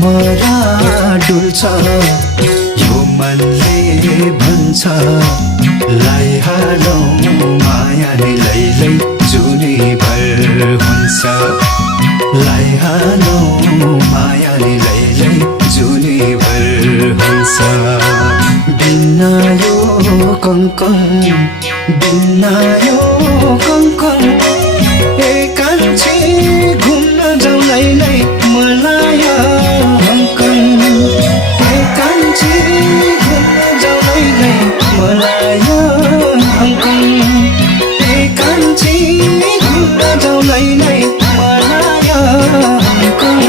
भमरा डुल्छ यो मनले भन्छ लाई हालौ मायाले लैलै जुनी भर हुन्छ लाई हालौ मायाले लैलै जुनी भर हुन्छ बिना यो कङ्कन बिना यो कङ्कन एकान्छे घुम्न जाउँ लैलै मलाई हङ्कन एकान्छे घुम्न जाउँ लैलै मलाई हङ्कन एकान्छे घुम्न जाउँ लैलै मलाई हङ्कन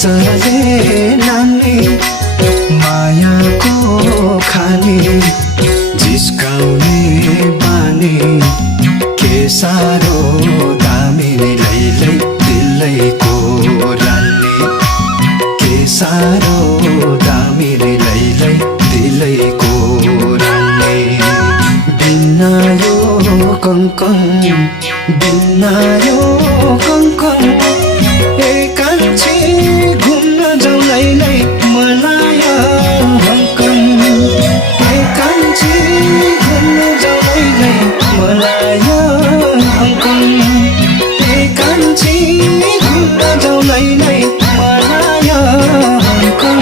चले नानी मायाको खानी जिस्काउने बानी के साह्रो दामी लैलै दिलैको रानी के साह्रो दामी लैलै दिलैको रानी बिना यो कङ्कन बिना यो कङ्कन एकान्छे घुम्न जाउँ लैलै मलाई हङ्कन एकान्छे घुम्न जाउँ लैलै मलाई हङ्कन एकान्छे घुम्न जाउँ लैलै मलाई हङ्कन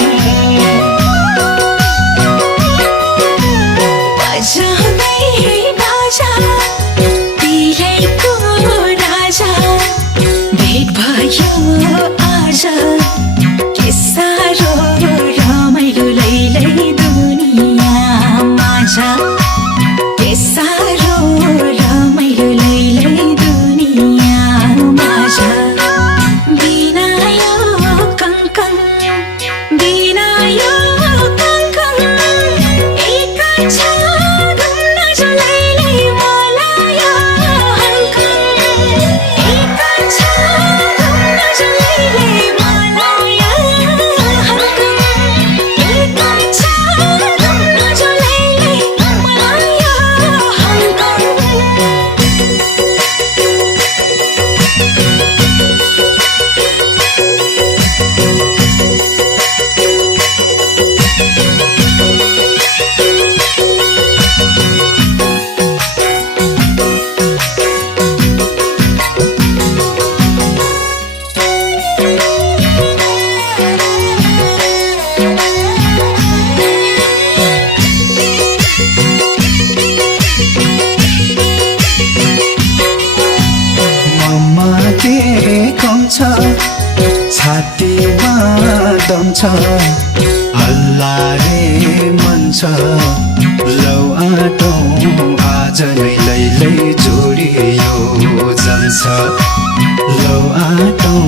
के साह्रो रमाइलो लैलै दुनियाँमा छ के साह्रो रमाइलो लैलै दुनियाँमा छ बिना यो कङ्कन बिना यो कङ्कन एकान्छ घुम्न जाउँ लैलै मलाई हङ्कन एकान्छ घुम्न जाउँ लैलै छातीमा दम छ अल्लाहले मन छ लौ आँटौँ आज नै लैलै जोडियो जान्छ लौ आँटौँ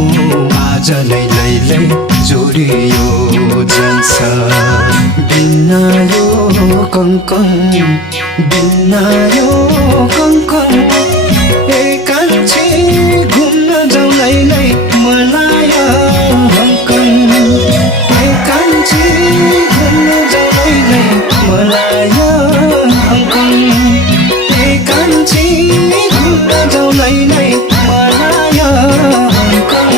आज नै लैलै जोडियो जान्छ बिना यो कङ्कङ बिना यो कङ्कङ एकान्छे घुम्न जाउँ लैलै मलाई हङकङ एकान्छे घुम्न जाउँ लैलै मलाई हङकङ एकान्छे घुम्न जाउँ लैलै मलाई हङकङ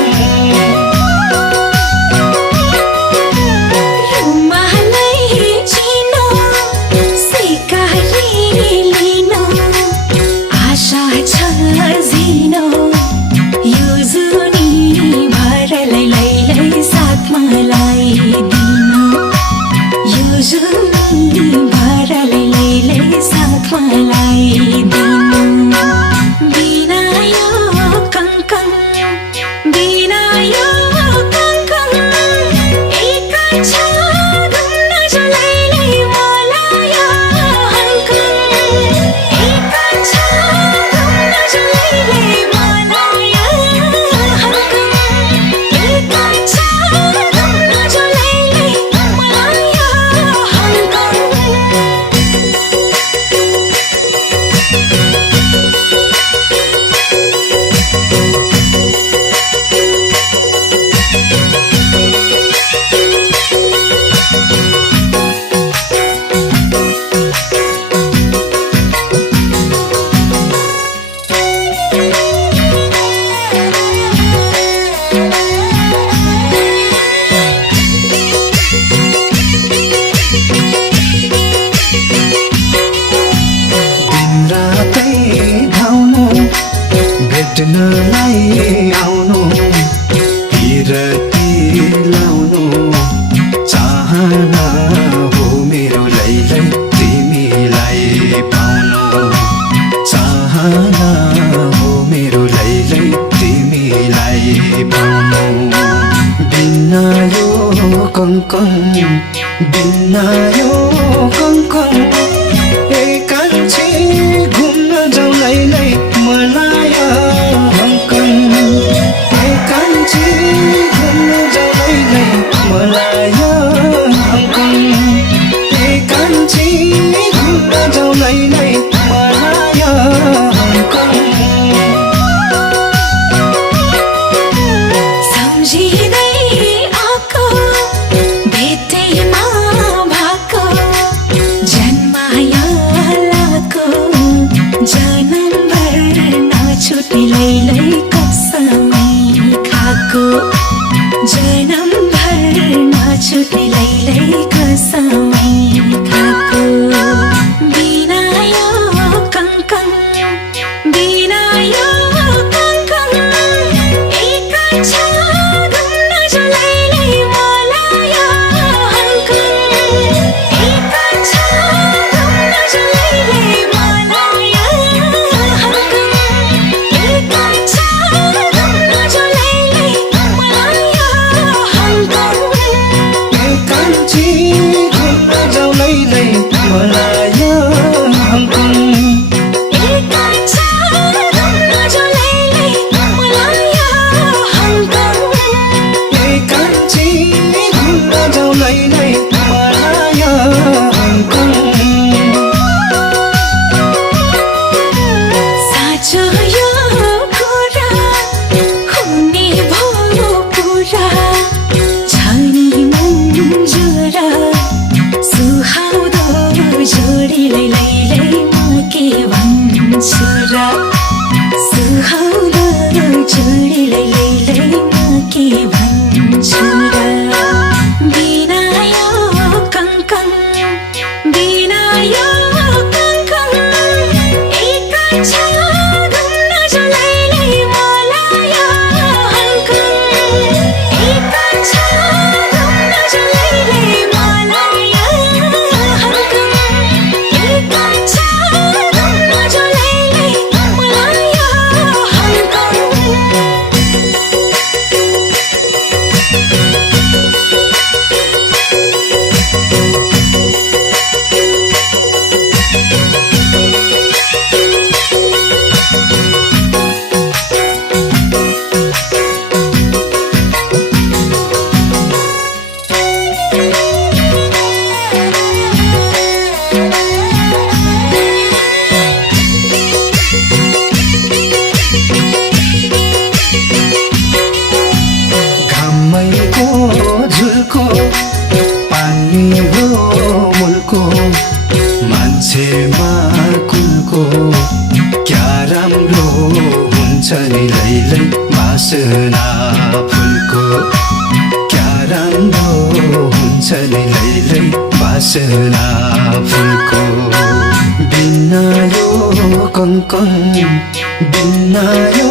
भेट्नलाई आउनु पिरती लाउनु चाहना हो मेरो लैलै तिमीलाई पाउनु चाहना हो मेरो लैलै तिमीलाई पाउनु बिना यो कङ्कङ बिना यो कङ्कङ एकान्छे घुम्न जाउँ लैलै मलाई हङकङ एकान्छे घुम्न जाउँ लैलै मलाई हङकङ एकान्छे घुम्न जाउँ लैलै मलाई हङकङ सम्झिँदै आएको भेटैमा भएको जन्माया लाको जनमभर नछुटे लैलै कसमै खाएको जनमभर नछुटे लैलै कसमै खाएको बिना यो कङ्कङ बिना यो कङ्कङ एकान्छ घुम्न जाउँ लैलै मलाई हङकङ एकान्छ घुम्न जाउँ लैलै मलाई हङकङ एकान्छ घुम्न जाउँ लैलै मलाई हङकङ एकान्छे घुम्न जाउँ लैलै मलाई हङकङ एकान्छ घुम्न जाउँ लैलै मलाई हङकङ एकान्छे घुम्न जाउँ लैलै मलाई हङकङ साँचो यो कुरा हुने भयो पुरा छ नि मन्जुरा सुहाउँदो जोडीलाई लैलै म के भन्छु र सुहाउँदो जोडीलाई लैलै म के भन्छु र बिना यो कङ्कङ बिना यो कङ्कङ एकान्छ घुम्न जाउँ लैलै मलाई हङकङ एकान्छ घुम्न जाउँ लैलै मलाई हङकङ मान्छेमा कुलको क्या राम्रो हुन्छ नि लैलै बासना फुलको क्या राम्रो हुन्छ नि लैलै बासना फुलको बिना यो कङ्कन बिना यो